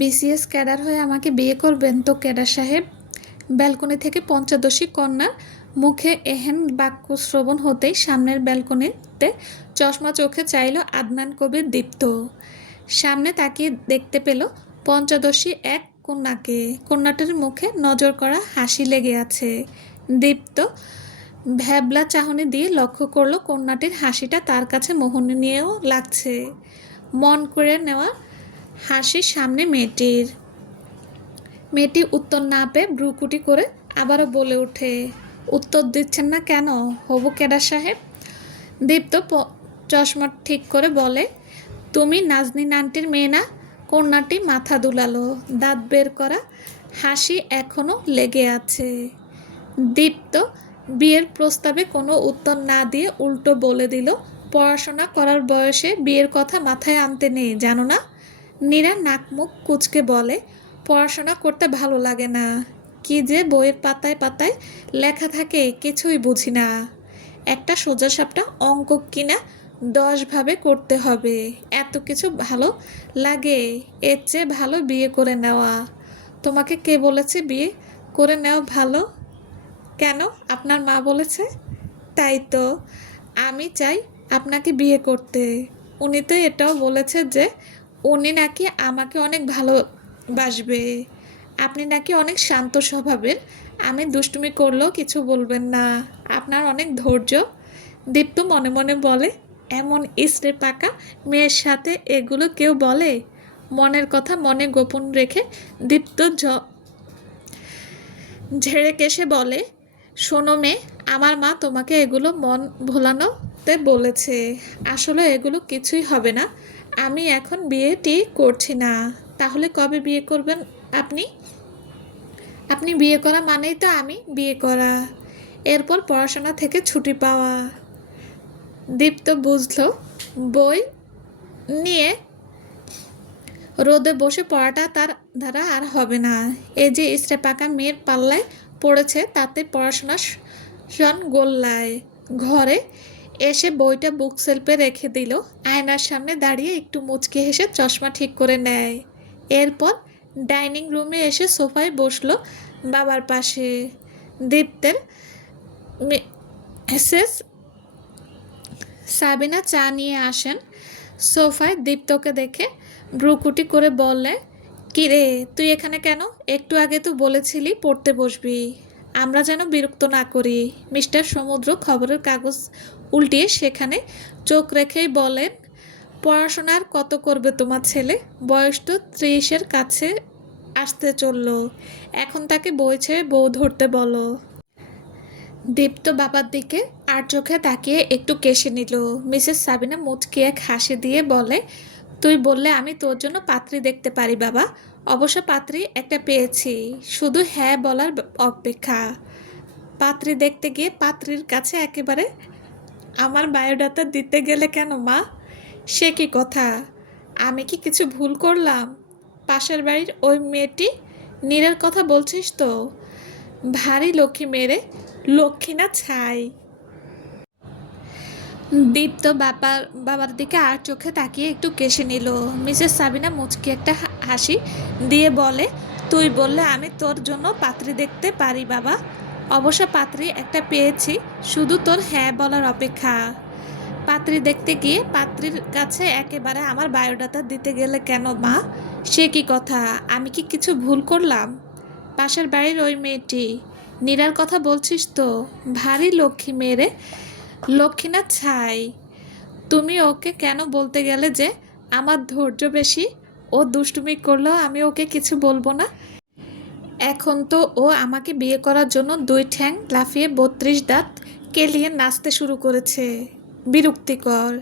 BCS cadre হয়ে আমাকে বিয়ে করবেন তো ক্যাডার সাহেব? ব্যালকনি থেকে পঞ্চদশী কন্যার মুখে এহেন বাক্য শ্রবণ হতেই সামনের ব্যালকনিতে চশমা চোখে চাইল আদনান কবির দীপ্ত। সামনে তাকিয়ে দেখতে পেল পঞ্চদশী এক কন্যাকে। কন্যাটির মুখে নজর করা হাসি লেগে আছে। দীপ্ত ভ্যাবলা চাহনি দিয়ে লক্ষ্য করলো কন্যাটির হাসিটা তার কাছে মোহনীয় লাগছে। মন করে নেওয়া হাসির সামনে মেয়েটি উত্তর না পেয়ে ভ্রুকুটি করে আবারও বলে ওঠে, উত্তর দিচ্ছেন না কেন হবু ক্যাডার সাহেব? দীপ্ত চশমা ঠিক করে বলে, তুমি নাজনীন আন্টির মেয়ে না? কন্যাটি মাথা দুলালো, দাঁত বের করা হাসি এখনো লেগে আছে। দীপ্ত বিয়ের প্রস্তাবে কোনো উত্তর না দিয়ে উল্টো বলে দিল, পড়াশোনা করার বয়সে বিয়ের কথা মাথায় আনতে নেই জানো না? নীরা নাক মুখ কুঁচকে বলে, পড়াশোনা করতে ভালো লাগে না। কি যে বইয়ের পাতায় পাতায় লেখা থাকে কিছুই বুঝি না। একটা সোজাসাপটা অঙ্ক কিনা 10 ভাবে করতে হবে। এত কিছু ভালো লাগে? এর চেয়ে ভালো বিয়ে করে নেওয়া। তোমাকে কে বলেছে বিয়ে করে নেওয়া ভালো? কেন, আপনার মা বলেছে? তাই তো আমি চাই আপনাকে বিয়ে করতে। উনি তো এটাও বলেছে যে উনি নাকি আমাকে অনেক ভালোবাসবে। আপনি নাকি অনেক শান্ত স্বভাবের। আমি দুষ্টুমি করলেও কিছু বলবেন না। আপনার অনেক ধৈর্য। দীপ্ত মনে মনে বলে, এমন ইসরে পাকা মেয়ের সাথে এগুলো কেউ বলে? মনের কথা মনে গোপন রেখে দীপ্ত ঝেড়ে কেশে বলে, শোনো মেয়ে, আমার মা তোমাকে এগুলো মন ভোলানোতে বলেছে। আসলে এগুলো কিছুই হবে না। আমি এখন বিয়েটি করছি না। তাহলে কবে বিয়ে করবেন আপনি? আপনি বিয়ে করা মানেই তো আমি বিয়ে করা, এরপর পড়াশোনা থেকে ছুটি পাওয়া। দীপ্ত বুঝল বই নিয়ে রোদে বসে পড়াটা তার দ্বারা আর হবে না। এই যে ইস্রে পাকা মেয়ের পাল্লায় পড়েছে তাতে পড়াশোনা গোল্লায়। ঘরে এসে বইটা বুক সেলফে রেখে দিল। আয়নার সামনে দাঁড়িয়ে একটু মুচকি হেসে চশমা ঠিক করে নেয়। এরপর ডাইনিং রুমে এসে সোফায় বসলো বাবার পাশে। দীপ্তের মিসেস সাবিনা চা নিয়ে আসেন। সোফায় দীপ্তকে দেখে ভ্রুকুটি করে বললে, কিরে তুই এখানে কেন? একটু আগে তো বলেছিলি পড়তে বসবি। আমরা যেন বিরক্ত না করি। মিস্টার সমুদ্র খবরের কাগজ উল্টিয়ে সেখানে চোখ রেখেই বলেন, পড়াশোনার কত করবে তোমার ছেলে? বয়স তো 30-এর কাছে আসতে চলল। এখন তাকে বই ছেড়ে বউ ধরতে বলো। দীপ্ত বাবার দিকে আর চোখে তাকিয়ে একটু কেশে নিল। মিসেস সাবিনা মুচকি এক হাসি দিয়ে বলে, তুই বললে আমি তোর জন্য পাত্রী দেখতে পারি বাবা। অবশ্য পাত্রী একটা পেয়েছি, শুধু হ্যাঁ বলার অপেক্ষা। পাত্রী দেখতে গিয়ে পাত্রীর কাছে একেবারে আমার বায়োডাটা দিতে গেলে কেন মা? সে কি কথা? আমি কি কিছু ভুল করলাম? পাশের বাড়ির ওই মেয়েটি নীরের কথা বলছিস তো? ভারী লক্ষ্মী মেরে, লক্ষ্মী না ছাই। দীপ্ত বাবার দিকে আর চোখে তাকিয়ে একটু কেশে নিল। মিসেস সাবিনা মুচকি একটা হাসি দিয়ে বলে, তুই বললে আমি তোর জন্য পাত্রী দেখতে পারি বাবা। অবশ্য পাত্রী একটা পেয়েছি, শুধু তোর হ্যাঁ বলার অপেক্ষা। পাত্রী দেখতে গিয়ে পাত্রীর কাছে একেবারে আমার বায়োডাটা দিতে গেলে কেন মা? সে কি কথা? আমি কি কিছু ভুল করলাম? পাশের বাড়ির ওই মেয়েটি নীরার কথা বলছিস তো? ভারী লক্ষ্মী মেয়েরে, লক্ষ্মী না ছাই। তুমি ওকে কেন বলতে গেলে যে আমার ধৈর্য বেশি? ও দুষ্টুমি করলেও আমি ওকে কিছু বলবো না। এখন তো ও আমাকে বিয়ে করার জন্য 2 ঠ্যাং লাফিয়ে 32 দাঁত কেলিয়ে নাচতে শুরু করেছে। বিরক্তিকর।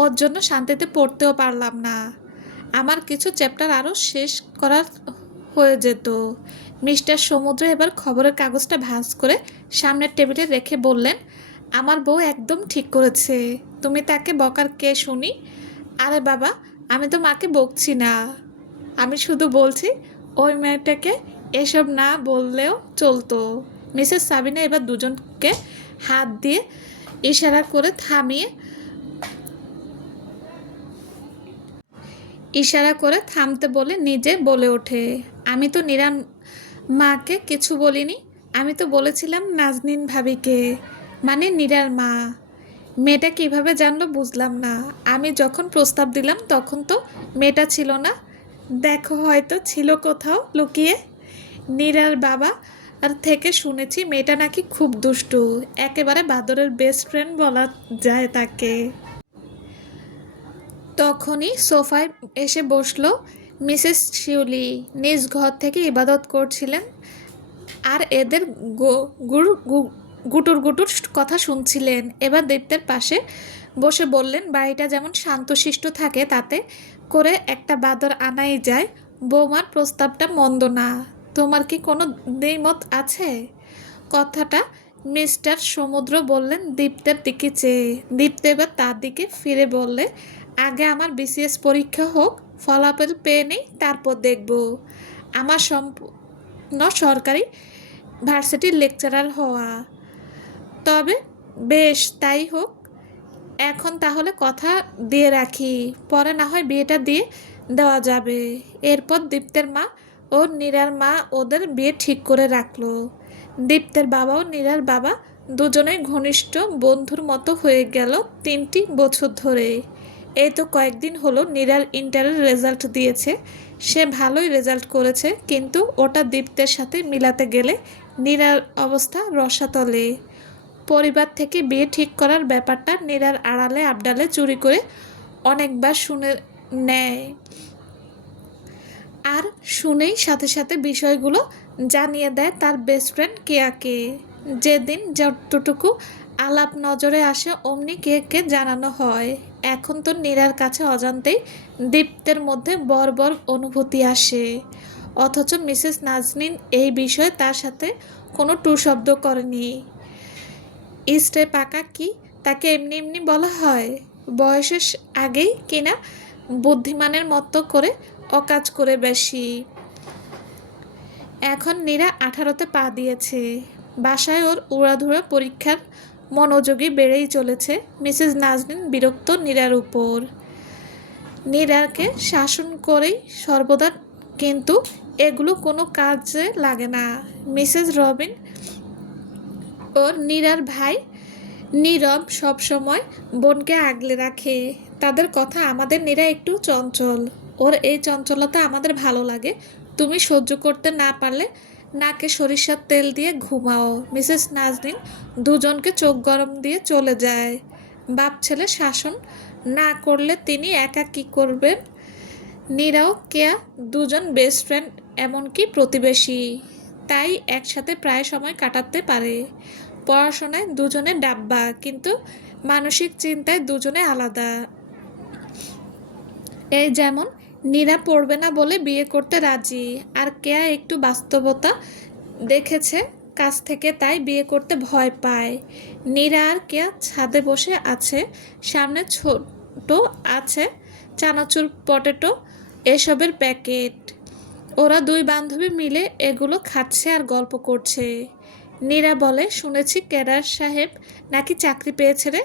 ওর জন্য শান্তিতে পড়তেও পারলাম না। আমার কিছু চ্যাপ্টার আরও শেষ করার হয়ে যেত। মিস্টার সমুদ্র এবার খবরের কাগজটা ভাঁজ করে সামনের টেবিলে রেখে বললেন, আমার বউ একদম ঠিক করেছে। তুমি তাকে বকার কে শুনি? আরে বাবা, আমি তো মাকে বকছি না। আমি শুধু বলছি ওই মেয়েটাকে এসব না বললেও চলতো। মিসেস সাবিনা এবার দুজনকে হাত দিয়ে ইশারা করে থামিয়ে ইশারা করে থামতে বলে নিজে বলে ওঠে, আমি তো নীরার মাকে কিছু বলিনি। আমি তো বলেছিলাম নাজনীন ভাবিকে, মানে নীরার মা। মেয়েটা কিভাবে জানলো বুঝলাম না। আমি যখন প্রস্তাব দিলাম তখন তো মেয়েটা ছিল না। দেখো হয়তো ছিল কোথাও লুকিয়ে। নীরার বাবা আর থেকে শুনেছি মেয়েটা নাকি খুব দুষ্টু, একেবারে বাদরের বেস্ট ফ্রেন্ড বলা যায় তাকে। তখনই সোফায় এসে বসলো মিসেস শিউলি। নিজ ঘর থেকে ইবাদত করছিলেন আর এদের গুটুর গুটুর কথা শুনছিলেন। এবার দীপ্তের পাশে বসে বললেন, বাড়িটা যেমন শান্তশিষ্ট থাকে তাতে করে একটা বাদর আনাই যায়। বৌমার প্রস্তাবটা মন্দ না। তোমার কি কোনো দ্বিমত আছে? কথাটা মিস্টার সমুদ্র বললেন দীপ্তের দিকে চেয়ে। দীপ্ত এবার তার দিকে ফিরে বললে, আগে আমার বিসিএস পরীক্ষা হোক, ফলাফল পেয়ে নেই, তারপর দেখব আমার সম্পূর্ণ সরকারি ভার্সিটির লেকচারার হওয়া। তবে বেশ, তাই হোক। এখন তাহলে কথা দিয়ে রাখি, পরে না হয় বিয়েটা দিয়ে দেওয়া যাবে। এরপর দীপ্তের মা ও নীরার মা ওদের বিয়ে ঠিক করে রাখলো। দীপ্তের বাবা ও নীরার বাবা দুজনেই ঘনিষ্ঠ বন্ধুর মতো হয়ে গেল 3টি বছর ধরে। এই তো কয়েকদিন হলো নীরার ইন্টারের রেজাল্ট দিয়েছে। সে ভালোই রেজাল্ট করেছে, কিন্তু ওটা দীপ্তের সাথে মিলাতে গেলে নীরার অবস্থা রসাতলে। পরিবার থেকে বিয়ে ঠিক করার ব্যাপারটা নীরার আড়ালে আবডালে চুরি করে অনেকবার শুনে নেয়, আর শুনেই সাথে সাথে বিষয়গুলো জানিয়ে দেয় তার বেস্ট ফ্রেন্ড কেয়াকে। যেদিন যতটুকু আলাপ নজরে আসে অমনি কেয়াকে জানানো হয়। এখন তো নীরার কাছে অজান্তেই দীপ্তের মধ্যে বর্বর অনুভূতি আসে, অথচ মিসেস নাজনীন এই বিষয়ে তার সাথে কোনো টু শব্দ করেনি। ইস্টে পাকা কি তাকে এমনি এমনি বলা হয়? বয়সের আগেই কিনা বুদ্ধিমানের মতো করে অকাজ করে বেশি। এখন নীরা 18তে পা দিয়েছে। বাসায় ওর উড়াধুরা পরীক্ষার মনোযোগী বেড়েই চলেছে। মিসেস নাজনীন বিরক্ত নীরার উপর। নীরাকে শাসন করেই সর্বদা, কিন্তু এগুলো কোনো কাজে লাগে না। মিসেস রবিন ওর নীরার ভাই নীরব সবসময় বোনকে আগলে রাখে। তাদের কথা, আমাদের নীরা একটু চঞ্চল, ওর এই চঞ্চলতা আমাদের ভালো লাগে। তুমি সহ্য করতে না পারলে নাকে সরিষার তেল দিয়ে ঘুমাও। মিসেস নাজনীন দুজনকে চোখ গরম দিয়ে চলে যায়। বাপ ছেলে শাসন না করলে তিনি একা কি করবেন? নীরাও কেয়া দুজন বেস্ট ফ্রেন্ড, এমনকি প্রতিবেশী, তাই একসাথে প্রায় সময় কাটাতে পারে। পড়াশোনায় দুজনে ডাব্বা, কিন্তু মানসিক চিন্তায় দুজনে আলাদা। এই যেমন নীরা পড়বে না বলে বিয়ে করতে রাজি, আর কেয়া একটু বাস্তবতা দেখেছে কাছ থেকে, তাই বিয়ে করতে ভয় পায়। নীরা আর কেয়া ছাদে বসে আছে, সামনে ছোট আছে চানাচুর, পটেটো এসবের প্যাকেট। ওরা দুই বান্ধবী মিলে এগুলো খাচ্ছে আর গল্প করছে। নীরা বলে, শুনেছি কেদার সাহেব নাকি চাকরি পেয়েছে রে।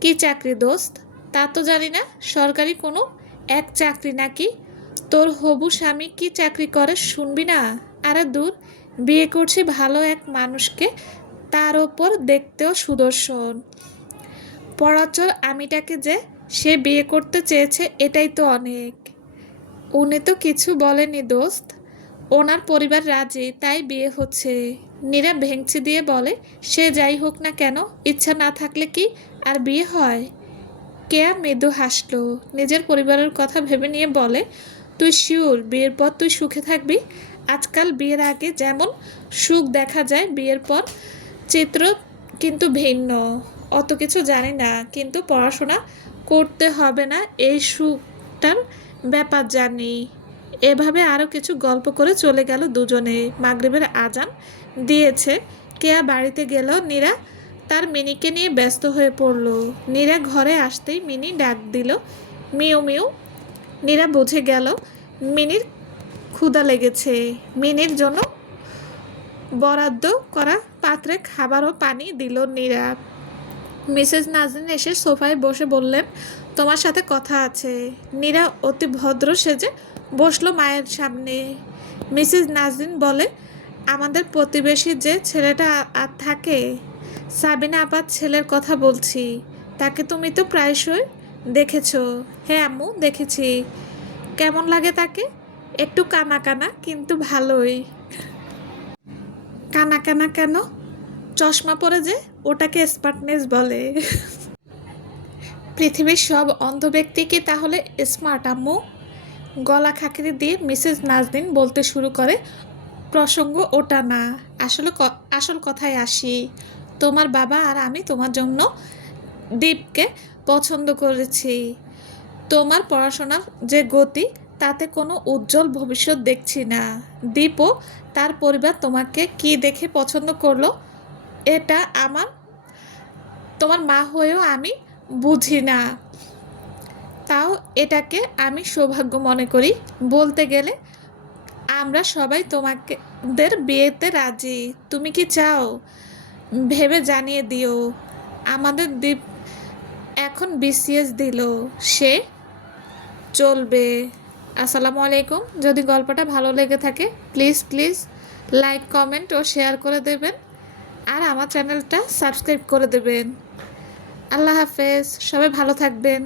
কী চাকরি দোস্ত? তা তো জানি না, সরকারি কোনো এক চাকরি নাকি। তোর হবু স্বামী কি চাকরি করে শুনবি না? আরে দূর, বিয়ে করছি ভালো এক মানুষকে, তার ওপর দেখতেও সুদর্শন। পড়াচর আমিটাকে যে সে বিয়ে করতে চেয়েছে এটাই তো অনেক। উনি তো কিছু বলেনি দোস্ত, ওনার পরিবার রাজি, তাই বিয়ে হচ্ছে। নীরা ভেঙচি দিয়ে বলে, সে যাই হোক না কেন, ইচ্ছা না থাকলে কি আর বিয়ে হয়? কেয়া মৃদু হাসল, নিজের পরিবারের কথা ভেবে নিয়ে বলে, তুই শিওর বিয়ের পর তুই সুখে থাকবি? আজকাল বিয়ের আগে যেমন সুখ দেখা যায়, বিয়ের পর চিত্র কিন্তু ভিন্ন। অত কিছু জানি না, কিন্তু পড়াশোনা করতে হবে না এই সুখটার ব্যাপার জানি। এভাবে আরও কিছু গল্প করে চলে গেল দুজনে। মাগরিবের আজান দিয়েছে। কেয়া বাড়িতে গেল। নীরা তার মিনিকে নিয়ে ব্যস্ত হয়ে পড়ল। নীরা ঘরে আসতেই মিনি ডাক দিল, মিউ মিউ। নীরা বুঝে গেল মিনির ক্ষুধা লেগেছে। মিনির জন্য বরাদ্দ করা পাত্রে খাবার ও পানি দিল নীরা। মিসেস নাজনীন এসে সোফায় বসে বললেন, তোমার সাথে কথা আছে। নীরা অতি ভদ্র সেজে বসলো মায়ের সামনে। মিসেস নাজরিন বলে, আমাদের প্রতিবেশী যে ছেলেটা আর থাকে, সাবিনা আপার ছেলের কথা বলছি। তাকে তুমি তো প্রায়শই দেখেছো। হ্যাঁ আম্মু, দেখেছি। কেমন লাগে তাকে? একটু কানা কানা, কিন্তু ভালোই। কানা কানা কেন? চশমা পরে যে, ওটাকে স্মার্টনেস বলে। পৃথিবীর সব অন্ধ ব্যক্তি কি তাহলে স্মার্ট আম্মু? গলা খাঁকড়ি দিয়ে মিসেস নাজনীন বলতে শুরু করে, প্রসঙ্গ ওটা না, আসলে আসল কথায় আসি। তোমার বাবা আর আমি তোমার জন্য দীপকে পছন্দ করেছি। তোমার পড়াশোনার যে গতি, তাতে কোনো উজ্জ্বল ভবিষ্যৎ দেখছি না। দীপও তার পরিবার তোমাকে কি দেখে পছন্দ করলো, এটা তোমার মা হয়েও আমি বুঝি না। তাও এটাকে আমি সৌভাগ্য মনে করি। বলতে গেলে আমরা সবাই তোমাদের বিয়েতে রাজি। তুমি কি চাও? ভেবে জানিয়ে দিও। আমাদের দ্বীপ এখন বিসিএস দিল, সে চলবে। আসসালামু আলাইকুম। যদি গল্পটা ভালো লেগে থাকে, প্লিজ প্লিজ লাইক, কমেন্ট ও শেয়ার করে দেবেন। আর আমার চ্যানেলটা সাবস্ক্রাইব করে দেবেন। আল্লাহ হাফেজ, সবাই ভালো থাকবেন।